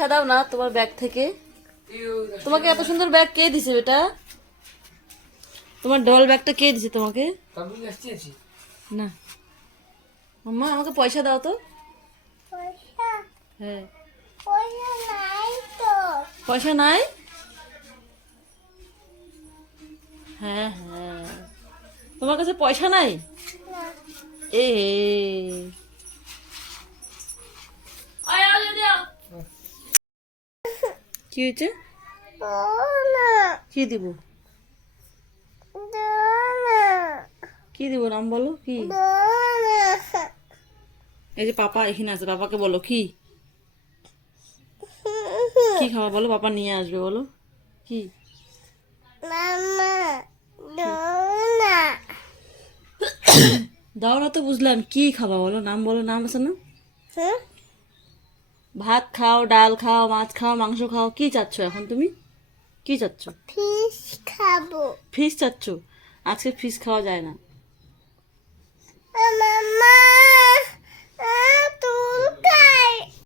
দাও না তোমার ব্যাগ থেকে। তোমাকে এত সুন্দর ব্যাগ কে দিছে বেটা? তোমার ডল ব্যাগটা কে দিছে তোমাকে? না মাম্মা, আমাকে পয়সা দাও তো। হ্যাঁ, পয়সা নাই। হ্যাঁ হ্যাঁ, তোমার কাছে পয়সা নাই? এ কি হয়েছে? কি দিব? কি দিব নাম বলো কি? এই যে পাপা এখানে আছে, পাপাকে বলো কি কি খাওয়া বলো, পাপা নিয়ে আসবে বলো কি? দাও না তো, বুঝলাম কি খাবা বলো, নাম বলো, নাম আছে না? ভাত খাও, ডাল খাও, মাছ খাও, মাংস খাও, কি চাচ্ছ এখন তুমি? কি চাচ্ছ? ফিশ খাবো। ফিশ চাচ্ছ? আজকে ফিশ খাওয়া যায় না। মামা